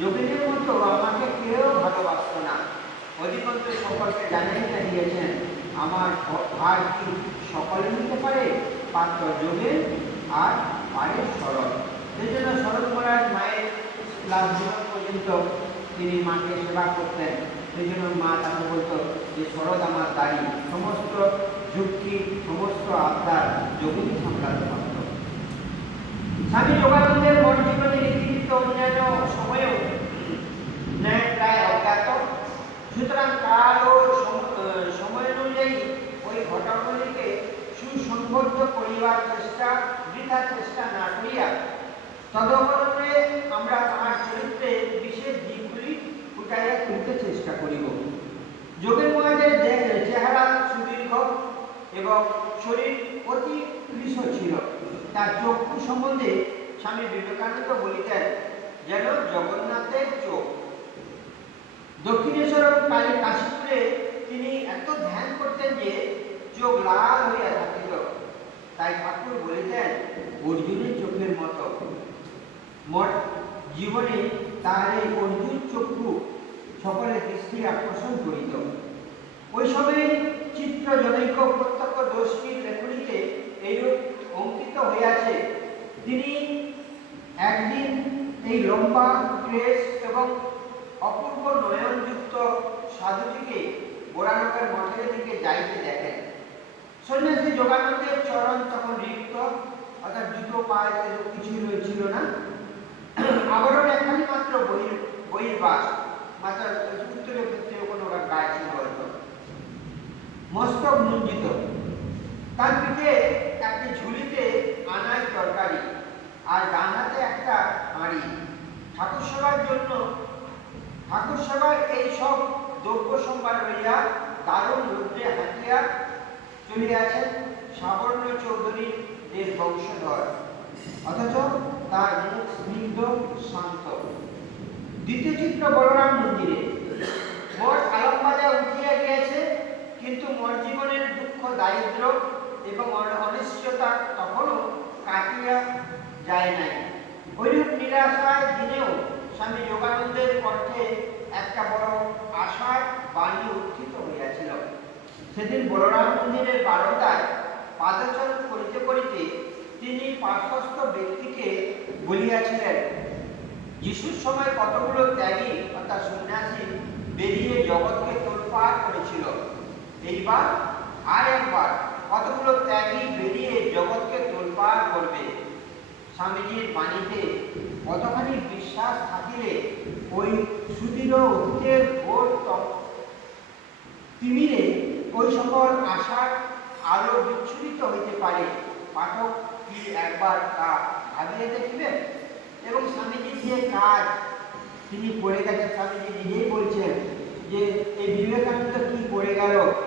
যোগিনীর মতো আমাকে কেউ ভালোবাসত না। অধিকন্ত সকলকে জানাইতে দিয়েছেন, আমার ভার কি সকলে নিতে পারে? পাত্র যোগেন আর পারে শরৎ। সেই জন্য শরৎ মহারাজ মায়ের জীবন পর্যন্ত তিনি মাকে সেবা করতেন। সেই জন্য মা তাকে বলতো যে শরৎ আমার দাড়ি সমস্ত যুক্তি, সমস্ত আবদার যোগিনী পারত স্বামী যোগানন্দের ঘটনাগুলিকে সুসংবদ্ধ করিবার চেষ্টা, বৃথা চেষ্টা না করিয়া। তদবলম্বে আমরা তাহার চরিত্রে বিশেষ দিকগুলি ফুটাইয়া তুলতে চেষ্টা করিব। যোগেন মহাজের চেহারা সুদীর্ঘ এবং শরীর অতি কৃষ ছিল। তার চক্ষু সম্বন্ধে স্বামী বিবেকানন্দ বলিতেন, যেন জগন্নাথের চোখ। দক্ষিণেশ্বর কালী কাশীপুরে তিনি এত ধ্যান করতেন যে চোখ লাল হইয়া থাকিত তাই ঠাকুর বলিতেন অর্জুনের চোখের মতো। জীবনে তার এই অর্জুন চক্ষু সকলের দৃষ্টি আকর্ষণ করিত। ওই সময়ে চিত্র জনৈক প্রত্যক্ষ দোষীর লেখনীতে এইরূপ অঙ্কিত হইয়াছে। তিনি একদিন এই লম্বা ক্রেস এবং অপূর্ব নয়নযুক্ত সাধুটিকে বোরানগর মঠের দিকে যাইতে দেখেন। সন্ন্যাসী যোগানন্দের চরণ তখন রিক্ত, অর্থাৎ জুতো, পায়ে কিছুই রয়েছিল না। আবরণ একখানি মাত্র বহির, বহির্বাস। মাত্র উত্তরে ক্ষেত্রে কোনো গায়ে ছিল হয়তো। মস্তক মুঞ্জিত। তার পিঠে একটি ঝুলিতে আনাজ তরকারি আর ডান হাতে একটা হাঁড়ি। ঠাকুর সেবার জন্য, ঠাকুর সেবার এই সব দ্রব্য সম্ভার লইয়া দারুণ রুদ্রে সাবর্ণ চৌধুরীর দেশ বংশধর। অথচ তার মুখ স্নিগ্ধ, শান্ত। দ্বিতীয় চিত্র বলরাম মন্দিরে। আলমবাজা উঠিয়া গিয়েছে, কিন্তু মঠ জীবনের দুঃখ, দারিদ্র এবং অন- অনিশ্চয়তা তখনও কাটিয়া যায় নাই। ওইরূপ নিরাশায় দিনেও স্বামী যোগানন্দের সেদিন বলরাম মন্দিরের বারোটায় পাদচরণ করিতে করিতে তিনি পার্শ্বস্থ ব্যক্তিকে বলিয়াছিলেন, যিশুর সময় কতগুলো ত্যাগী অর্থাৎ সন্ন্যাসী বেরিয়ে জগৎকে তোলপাড় করেছিল, এইবার আর একবার কতগুলো ত্যাগী বেরিয়ে জগৎকে তোলপাড় করবে? স্বামীজির বাণীতে কতখানি বিশ্বাস থাকিলে ওই সুদীর্ঘ অতীতের ঘোর তিমিরে ওই সকল আশার আলো বিচ্ছুরিত হইতে পারে। পাঠক কি একবার তা ভাবিয়ে দেখিবেন? এবং স্বামীজির যে কাজ তিনি করে গেছেন, স্বামীজি নিজেই বলছেন যে, এই বিবেকানন্দ কি পড়ে গেল?